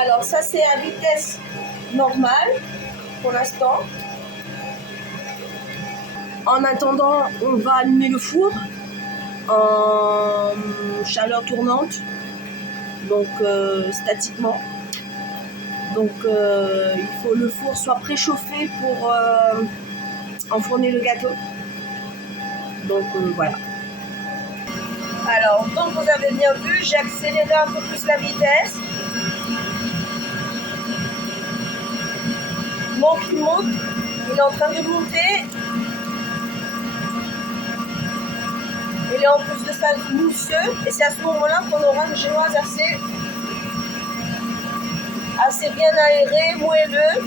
Alors ça c'est à vitesse normale pour l'instant. En attendant, on va allumer le four en chaleur tournante, donc statiquement. Donc il faut que le four soit préchauffé pour enfourner le gâteau. Donc voilà. Alors, donc vous avez bien vu, j'ai accéléré un peu plus la vitesse. Donc il monte, il est en train de monter. Il est en plus de ça mousseux. Et c'est à ce moment-là qu'on aura une génoise assez bien aérée, moelleux.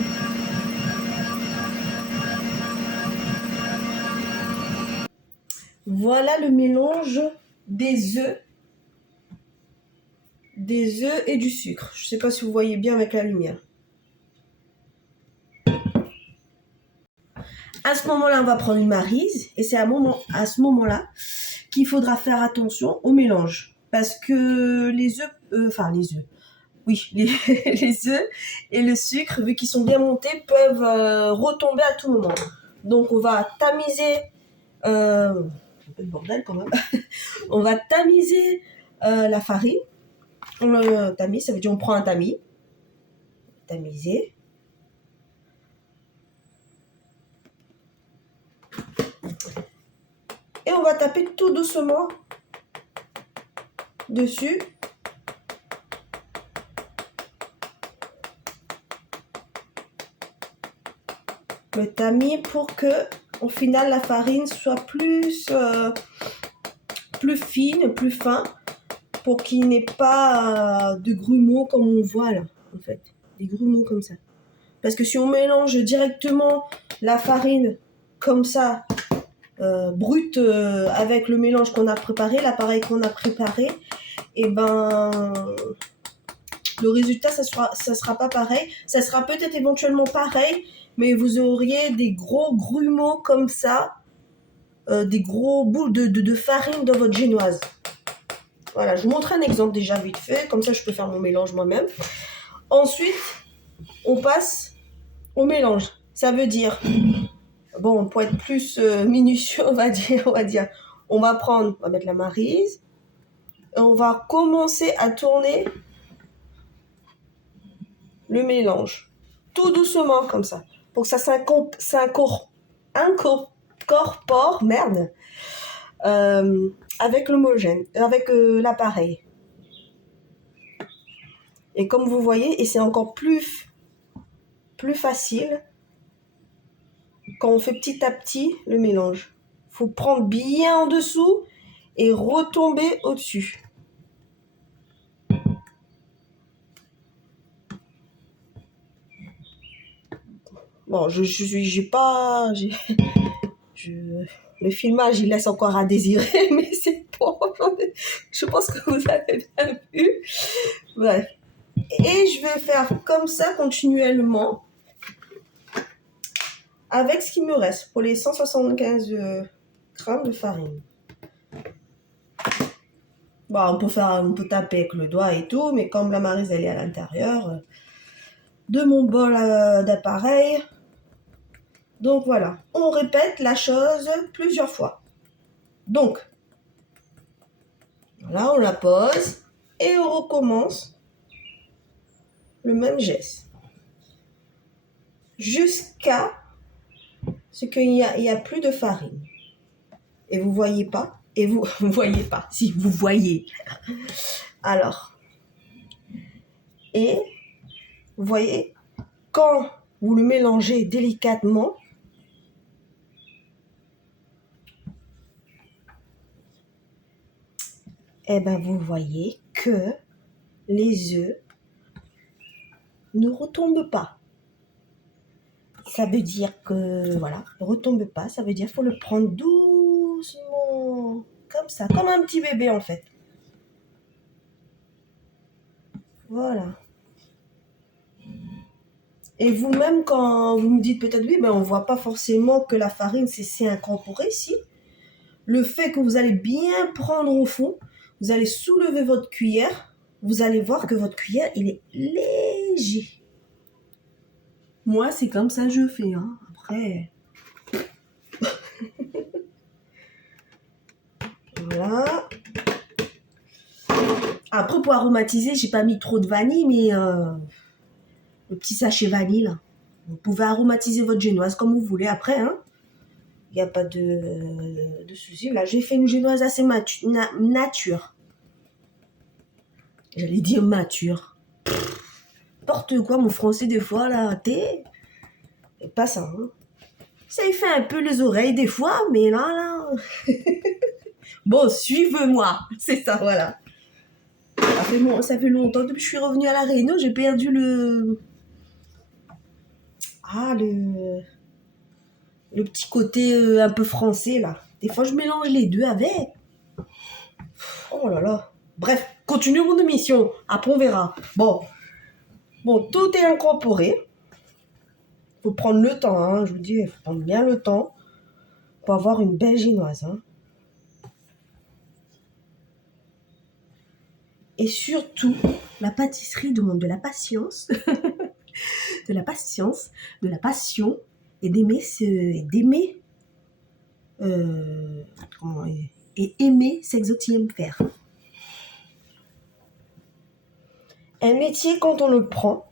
Voilà le mélange des œufs et du sucre. Je ne sais pas si vous voyez bien avec la lumière. À ce moment-là, on va prendre une maryse et c'est à ce moment-là qu'il faudra faire attention au mélange. Parce que les œufs, les œufs et le sucre, vu qu'ils sont bien montés, peuvent retomber à tout moment. Donc on va tamiser, un peu de bordel quand même, on va tamiser la farine. On le tamise, ça veut dire on prend un tamis, tamiser. Et on va taper tout doucement dessus. Le tamis pour que, au final, la farine soit plus fine, plus fin, pour qu'il n'y ait pas de grumeaux comme on voit là, en fait. Des grumeaux comme ça. Parce que si on mélange directement la farine comme ça, brute, avec le mélange qu'on a préparé, l'appareil qu'on a préparé, et ben le résultat ça sera pas pareil. Ça sera peut-être éventuellement pareil, mais vous auriez des gros grumeaux comme ça, des gros boules de farine dans votre génoise. Voilà, je vous montre un exemple déjà vite fait, comme ça je peux faire mon mélange moi-même. Ensuite, on passe au mélange. Ça veut dire, bon, pour être plus minutieux, on va dire, on va mettre la maryse, et on va commencer à tourner le mélange, tout doucement comme ça, pour que ça s'incorpore, avec l'homogène, avec l'appareil. Et comme vous voyez, et c'est encore plus facile quand on fait petit à petit le mélange. Il faut prendre bien en dessous et retomber au-dessus. Bon, le filmage, il laisse encore à désirer, mais c'est bon. Je pense que vous avez bien vu. Bref. Et je vais faire comme ça continuellement avec ce qui me reste pour les 175 grammes de farine. Bon, on peut taper avec le doigt et tout, mais comme la maryse elle est à l'intérieur de mon bol d'appareil, donc voilà, on répète la chose plusieurs fois. Donc, voilà, on la pose et on recommence le même geste. Jusqu'à ce qu'il n'y a plus de farine. Et vous voyez pas. Et vous voyez pas. Si, vous voyez. Alors. Et vous voyez, quand vous le mélangez délicatement, eh ben vous voyez que les œufs ne retombent pas. Ça veut dire que, voilà, ne retombe pas. Ça veut dire qu'il faut le prendre doucement, comme ça, comme un petit bébé en fait. Voilà. Et vous-même, quand vous me dites peut-être, oui, ben on ne voit pas forcément que la farine s'est incorporée, si. Le fait que vous allez bien prendre au fond, vous allez soulever votre cuillère, vous allez voir que votre cuillère, il est léger. Moi, c'est comme ça que je fais. Hein. Après... Voilà. Après, pour aromatiser, j'ai pas mis trop de vanille, mais le petit sachet vanille, là. Vous pouvez aromatiser votre génoise comme vous voulez après. Hein. Il n'y a pas de souci. Là, j'ai fait une génoise assez nature. J'allais dire mature. N'importe quoi, mon français, des fois, là, t'es... C'est pas ça, hein. Ça y fait un peu les oreilles, des fois, mais là... Bon, suivez-moi. C'est ça, voilà. Ça fait longtemps, depuis que je suis revenue à La Réunion, j'ai perdu le petit côté un peu français, là. Des fois, je mélange les deux avec. Oh là là. Bref, continuons mon émission. Après, on verra. Bon, tout est incorporé. Faut prendre le temps, hein. Je vous dis, il faut prendre bien le temps pour avoir une belle génoise, hein. Et surtout, la pâtisserie demande de la patience, de la patience, de la passion, et d'aimer aimer s'exotier faire. Un métier, quand on le prend,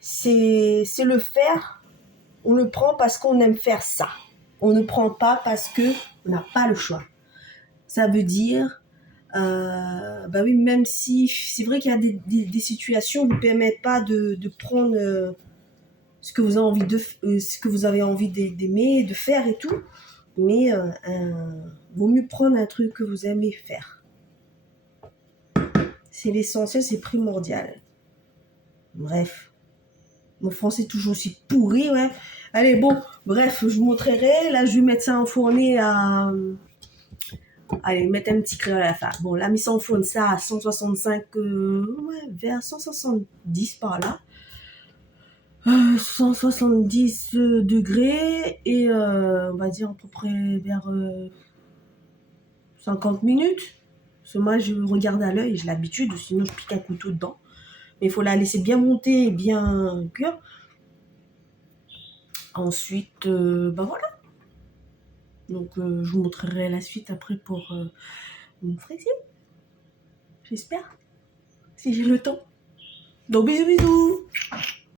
c'est le faire, on le prend parce qu'on aime faire ça. On ne prend pas parce qu'on n'a pas le choix. Ça veut dire, bah oui, même si c'est vrai qu'il y a des situations qui ne vous permettent pas de prendre ce que vous avez envie ce que vous avez envie d'aimer, de faire et tout, mais vaut mieux prendre un truc que vous aimez faire. C'est l'essentiel, c'est primordial. Bref, mon français est toujours aussi pourri, ouais. Allez, bon, bref, je vous montrerai. Là, je vais mettre ça enfourné à... Allez, mettre un petit créole à la fin. Bon, là, mais ça enfourne ça à 165, vers 170 par là. 170 degrés et on va dire à peu près vers 50 minutes. Parce que moi, je regarde à l'œil, j'ai l'habitude, sinon je pique un couteau dedans. Mais il faut la laisser bien monter et bien cuire. Ensuite, ben voilà. Donc, je vous montrerai la suite après pour mon fraisier. J'espère. Si j'ai le temps. Donc, bisous, bisous.